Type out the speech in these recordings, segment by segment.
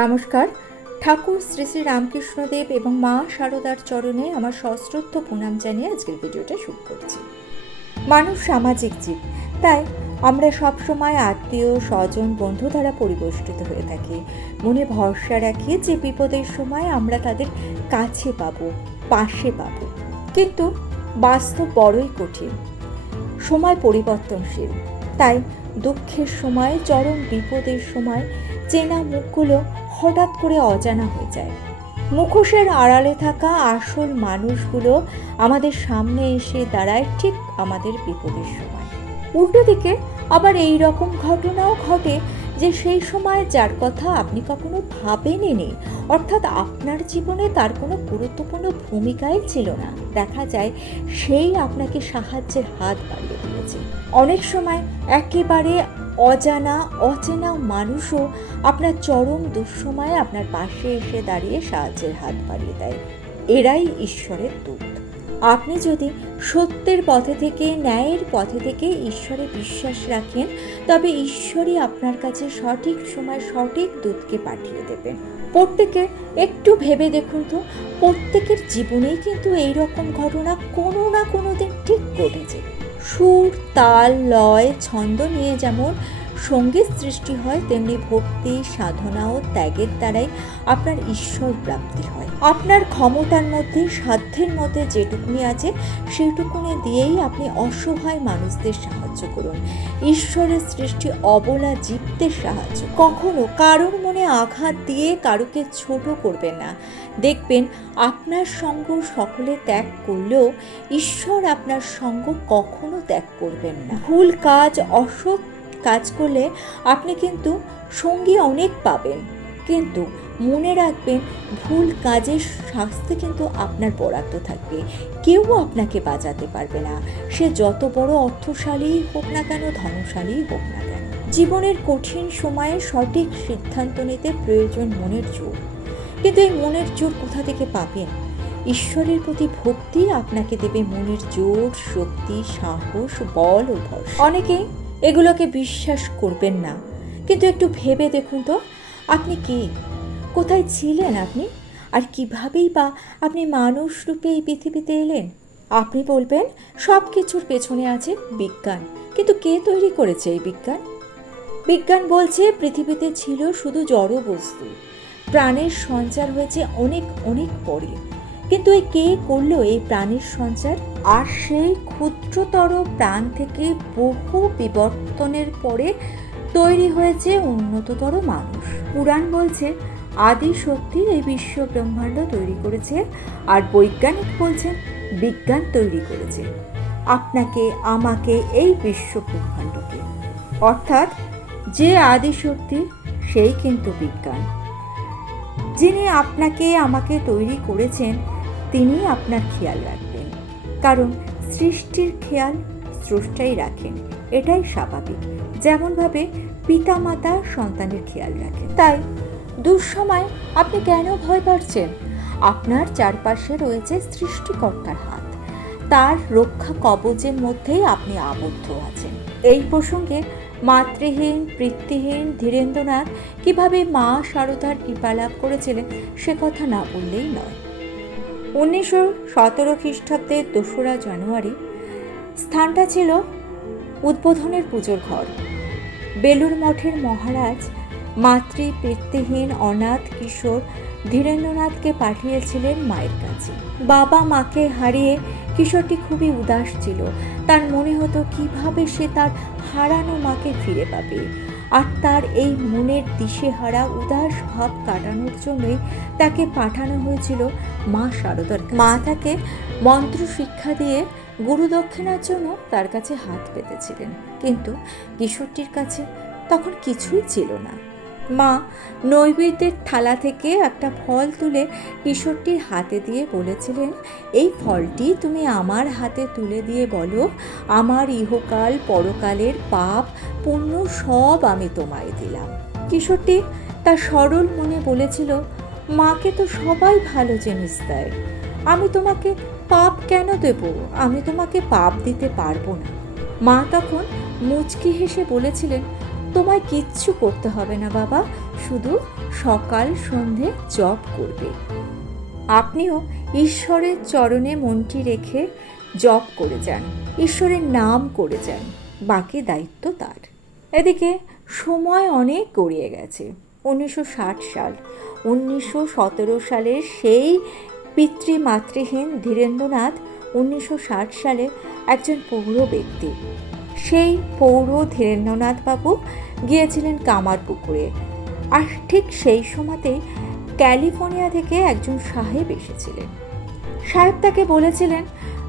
নমস্কার। ঠাকুর শ্রী শ্রী রামকৃষ্ণদেব এবং মা শারদার চরণে আমার সশ্রদ্ধ প্রণাম জানিয়ে আজকের ভিডিওটা শুরু করছি। মানুষ সামাজিক জীব, তাই আমরা সবসময় আত্মীয় স্বজন বন্ধু দ্বারা পরিবেষ্টিত হয়ে থাকি। মনে ভরসা রাখি যে বিপদের সময় আমরা তাদের কাছে পাবো, পাশে পাবো। কিন্তু বাস্তব বড়ই কঠিন। সময় পরিবর্তনশীল, তাই দুঃখের সময়, চরম বিপদের সময় চেনা মুখগুলো হঠাৎ করে অজানা হয়ে যায়। মুখোশের আড়ালে থাকা আসল মানুষগুলো আমাদের সামনে এসে দাঁড়ায় ঠিক আমাদের বিপদের সময়। উল্টো দিকে আবার এই রকম ঘটনাও ঘটে যে সেই সময় যার কথা আপনি কখনো ভাবেননি, অর্থাৎ আপনার জীবনে তার কোনো গুরুত্বপূর্ণ ভূমিকাই ছিল না, দেখা যায় সেই আপনাকে সাহায্যের হাত বাড়িয়ে দিয়েছে। অনেক সময় একেবারে অচেনা মানুষও আপনার চরম দুঃসময়ে আপনার পাশে এসে দাঁড়িয়ে সাহায্যের হাত বাড়িয়ে দেয়। এরাই ঈশ্বরের দূত। আপনি যদি সত্যের পথে থেকে, ন্যায়ের পথে থেকে ঈশ্বরে বিশ্বাস রাখেন, তবে ঈশ্বরই আপনার কাছে সঠিক সময় সঠিক দূতকে পাঠিয়ে দেবেন। প্রত্যেকে একটু ভেবে দেখুন তো, প্রত্যেকের জীবনেই কিন্তু এই রকম ঘটনা কোনো না কোনো দিন ঠিক ঘটেছে। সুর, তাল, লয়, ছন্দ নিয়ে যেমন সঙ্গীত সৃষ্টি হয়, তেমনি ভক্তি, সাধনা ও ত্যাগের দ্বারাই আপনার ঈশ্বর প্রাপ্তি হয়। আপনার ক্ষমতার মধ্যে, সাধ্যের মধ্যে যেটুকুনি আছে সেইটুকুনি দিয়েই আপনি অসহায় মানুষদের সাহায্য করুন। ঈশ্বরের সৃষ্টি অবলা জীবদের সাহায্য। কখনো কারোর মনে আঘাত দিয়ে কারোকে ছোট করবেন না। দেখবেন আপনার সঙ্গ সকলে ত্যাগ করলেও ঈশ্বর আপনার সঙ্গ কখনো ত্যাগ করবেন না। ভুল কাজ, অসৎ কাজ করলে আপনি কিন্তু সঙ্গী অনেক পাবেন, কিন্তু মনে রাখবেন ভুল কাজের শাস্তি কিন্তু আপনার বরাদ্দ থাকবে। কেউ আপনাকে বাঁচাতে পারবে না, সে যত বড় অর্থশালী হোক না কেন, ধনশালী হোক না কেন। জীবনের কঠিন সময়ে সঠিক সিদ্ধান্ত নিতে প্রয়োজন মনের জোর, কিন্তু এই মনের জোর কোথা থেকে পাবেন? ঈশ্বরের প্রতি ভক্তি আপনাকে দেবে মনের জোর, শক্তি, সাহস, বল ও ভরসা। অনেকেই এগুলোকে বিশ্বাস করবেন না, কিন্তু একটু ভেবে দেখুন তো, আপনি কে, কোথায় ছিলেন আপনি, আর কিভাবেই বা আপনি মানুষ রূপে এই পৃথিবীতে এলেন? আপনি বলবেন সব কিছুর পেছনে আছে বিজ্ঞান, কিন্তু কে তৈরি করেছে এই বিজ্ঞান? বিজ্ঞান বলছে পৃথিবীতে ছিল শুধু জড় বস্তু, প্রাণের সঞ্চার হয়েছে অনেক অনেক পরে। কিন্তু এই কে করলো এই প্রাণের সঞ্চার? আর সেই ক্ষুদ্রতর প্রাণ থেকে বহু বিবর্তনের পরে তৈরি হয়েছে উন্নততর মানুষ। পুরাণ বলছে আদি শক্তি এই বিশ্ব ব্রহ্মাণ্ড তৈরি করেছে, আর বৈজ্ঞানিক বলছেন বিজ্ঞান তৈরি করেছে আপনাকে, আমাকে, এই বিশ্ব ব্রহ্মাণ্ডকে। অর্থাৎ যে আদি শক্তি সেই কিন্তু বিজ্ঞান। যিনি আপনাকে আমাকে তৈরি করেছেন তিনি আপনার খেয়াল রাখবেন, কারণ সৃষ্টির খেয়াল স্রষ্টাই রাখেন, এটাই স্বাভাবিক। যেমনভাবে পিতামাতা সন্তানের খেয়াল রাখেন। তাই দুঃসময় আপনি কেন ভয় পাচ্ছেন? আপনার চারপাশে রয়েছে সৃষ্টিকর্তার হাত, তার রক্ষা কবচের মধ্যেই আপনি আবদ্ধ আছেন। এই প্রসঙ্গে মাতৃহীন, পিতৃহীন ধীরেন্দ্রনাথ কিভাবে মা শারদার কৃপা লাভ করেছিলেন সে কথা না বললেই নয়। 1917 খ্রিস্টাব্দের 2রা জানুয়ারি স্থানটা ছিল উদ্বোধনের পুজোর ঘর। বেলুর মঠের মহারাজ মাতৃ পিতৃহীন অনাথ কিশোর ধীরেন্দ্রনাথকে পাঠিয়েছিলেন মায়ের কাছে। বাবা মাকে হারিয়ে কিশোরটি খুবই উদাস ছিল। তার মনে হতো কিভাবে সে তার হারানো মাকে ফিরে পাবে, আর তার এই মনের দিশেহারা উদাস ভাব কাটানোর জন্যই তাকে পাঠানো হয়েছিল মা শারদার। মা তাকে মন্ত্র শিক্ষা দিয়ে গুরুদক্ষিণার জন্য তার কাছে হাত পেতেছিলেন, কিন্তু কিশোরটির কাছে তখন কিছুই ছিল না। মা নৈবেদ্যের থালা থেকে একটা ফল তুলে কিশোরটির হাতে দিয়ে বলেছিলেন, এই ফলটি তুমি আমার হাতে তুলে দিয়ে বলো, আমার ইহকাল পরকালের পাপ পুণ্য সব আমি তোমায় দিলাম। কিশোরটি তার সরল মনে বলেছিল, মাকে তো সবাই ভালো জিনিস দেয়, আমি তোমাকে পাপ কেন দেব? আমি তোমাকে পাপ দিতে পারবো না। মা তখন মুচকি হেসে বলেছিলেন, তোমায় কিচ্ছু করতে হবে না বাবা, শুধু সকাল সন্ধে জপ করবে। আপনিও ঈশ্বরের চরণে মনটি রেখে জপ করে যান, ঈশ্বরের নাম করে যান, বাকি দায়িত্ব তার। এদিকে সময় অনেক গড়িয়ে গেছে। 1960 সাল। 1917 সালের সেই পিতৃমাতৃহীন ধীরেন্দ্রনাথ 1960 সালে একজন পৌর ব্যক্তি। সেই পৌর ধীরেন্দ্রনাথ বাবু গিয়েছিলেন কামারপুকুরে। আর ঠিক সেই সময়তেই ক্যালিফোর্নিয়া থেকে একজন সাহেব এসেছিলেন। সাহেব তাকে বলেছিলেন,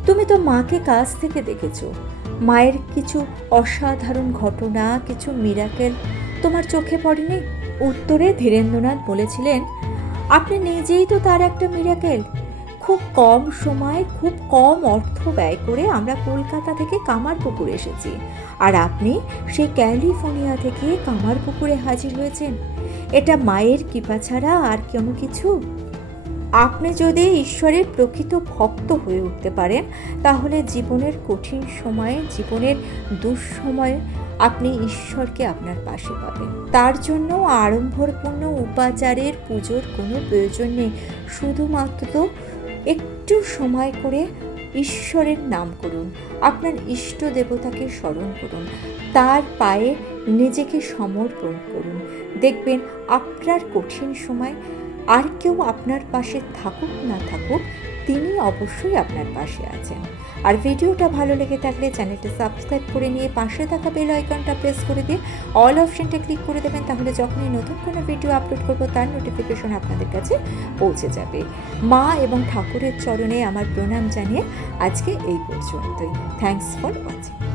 তুমি তো মাকে কাছ থেকে দেখেছো, মায়ের কিছু অসাধারণ ঘটনা, কিছু মিরাকেল তোমার চোখে পড়েনি? উত্তরে ধীরেন্দ্রনাথ বলেছিলেন, আপনি নিজেই তো তার একটা মিরাকেল। খুব কম সময়ে খুব কম অর্থ ব্যয় করে আমরা কলকাতা থেকে কামারপুকুর এসেছি, আর আপনি সেই ক্যালিফোর্নিয়া থেকে কামারপুকুরে হাজির হয়েছেন। এটা মায়ের কৃপা ছাড়া আর কোনো কিছু? আপনি যদি ঈশ্বরের প্রকৃত ভক্ত হয়ে উঠতে পারেন, তাহলে জীবনের কঠিন সময়ে, জীবনের দুঃসময়ে আপনি ঈশ্বরকে আপনার পাশে পাবেন। তার জন্য আড়ম্বরপূর্ণ উপাচারের পুজোর কোনো প্রয়োজন নেই। শুধুমাত্র একটু সময় করে ঈশ্বরের নাম করুন, আপনার ইষ্ট দেবতাকে স্মরণ করুন, তার পায়ে নিজেকে সমর্পণ করুন। দেখবেন আপনার কঠিন সময় আর কেউ আপনার পাশে থাকুক না থাকুক, তিনি অবশ্যই আপনার পাশে আছেন। আর ভিডিওটা ভালো লেগে থাকলে চ্যানেলটা সাবস্ক্রাইব করে নিয়ে পাশে থাকা বেল আইকনটা প্রেস করে দিয়ে অল অপশনটা ক্লিক করে দেবেন, তাহলে যখনই নতুন কোনো ভিডিও আপলোড করবো তার নোটিফিকেশন আপনাদের কাছে পৌঁছে যাবে। মা এবং ঠাকুরের চরণে আমার প্রণাম জানিয়ে আজকে এই পর্যন্তই। Thanks for watching.